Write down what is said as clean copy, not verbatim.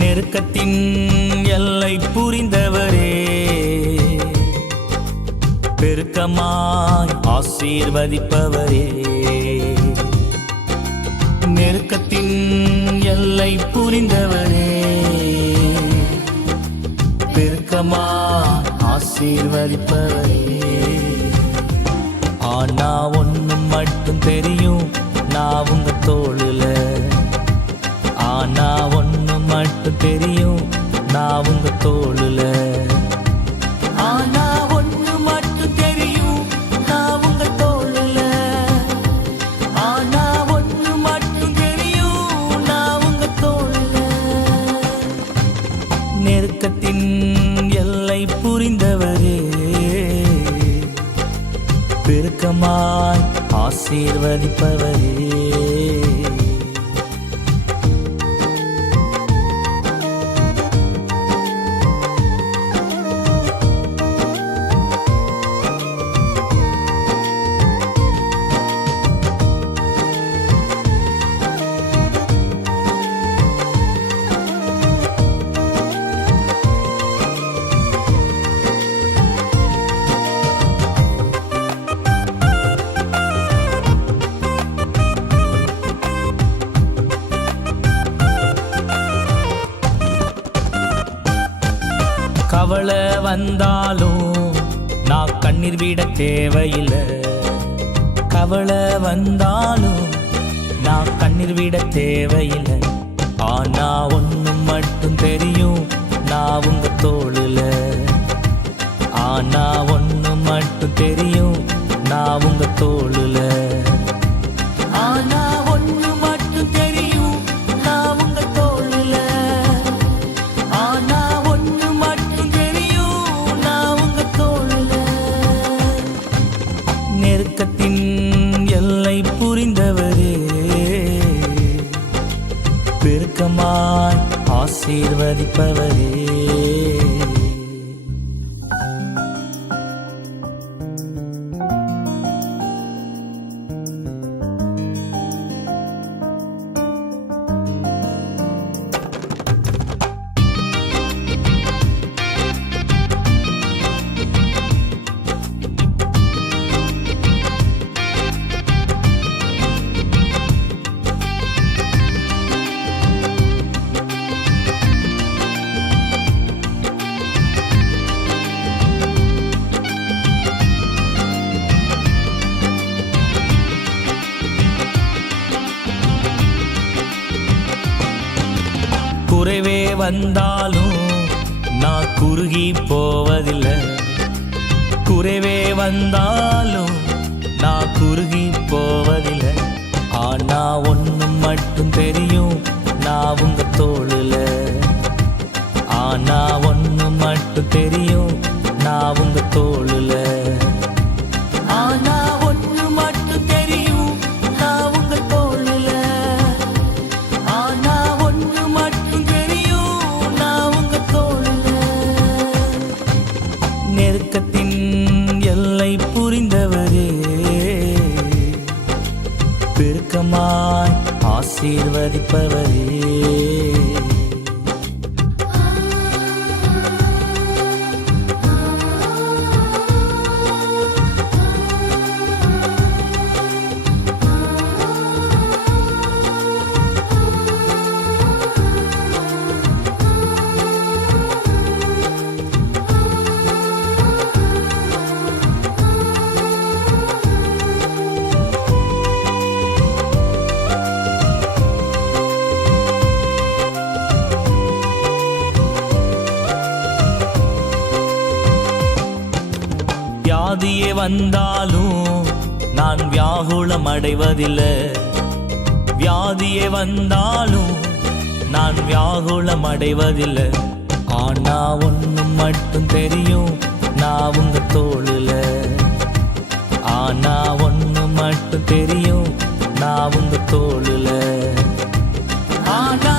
நெருக்கத்தின் எல்லை புரிந்தவரே, பெருக்கமாய் ஆசீர்வதிப்பவரே. நெருக்கத்தின் எல்லை புரிந்தவரே, பெருக்கமாய் ஆசீர்வதிப்பவரே. ஆனா ஒண்ணு மட்டும் தெரியும், நான் உங்க தோளுல. ஆனா ஒண்ணு மட்டும் தெரியும், நான் உங்க தோளுல. ஆனா ஒண்ணு மட்டும் தெரியும், நான் உங்க தோளுல. ஆனா ஒண்ணு மட்டும் தெரியும், நான் உங்க தோளுல. நெருக்கத்தின் எல்லை புரிந்தவரே, பெருக்கமாய் ஆசீர்வதிப்பவரே. கவலை வந்தாலும் நான் கண்ணீர் விட தேவையில்லை. கவலை வந்தாலும் நான் கண்ணீர் விட தேவையில்லை. ஆனா ஒண்ணு மட்டும் தெரியும், நான் உங்க தோளுல. ஆனா ஒண்ணு மட்டும் தெரியும், நான் உங்க தோளுல. ஆனா ஒண்ணு மட்டும் தெரியும், நான் உங்க தோளுல. ஆனா ஒண்ணு மட்டும் தெரியும், நான் உங்க தோளுல. நெருக்கத்தின் எல்லை புரிந்தவரே, பெருக்கமாய் ஆசீர்வதிப்பவரே. குறைவே வந்தாலும் நான் குறுகி போவதில்லை. குறைவே வந்தாலும் நான் குறுகி போவதில்லை. ஆனா ஒண்ணு மட்டும் தெரியும், நான் உங்க தோளுல. ஆனா ஒண்ணு மட்டும் தெரியும், நான் உங்க தோளுல. ஆனா ஒண்ணு மட்டும் தெரியும், நான் உங்க தோளுல. ஆனா ஒண்ணு மட்டும் தெரியும், நான் உங்க தோளுல. நெருக்கத்தின் எல்லை புரிந்தவரே, பெருக்கமாய் ஆசீர்வதிப்பவரே. வியாதியே வந்தாலும் நான் வியாகுலம் அடைவதில்லை. வியாதியே வந்தாலும் நான் வியாகுலம் அடைவதில்லை. ஆனா ஒண்ணு மட்டும் தெரியும், நான் உங்க தோளுல. ஆனா ஒண்ணு மட்டும் தெரியும், நான் உங்க தோளுல. ஆனா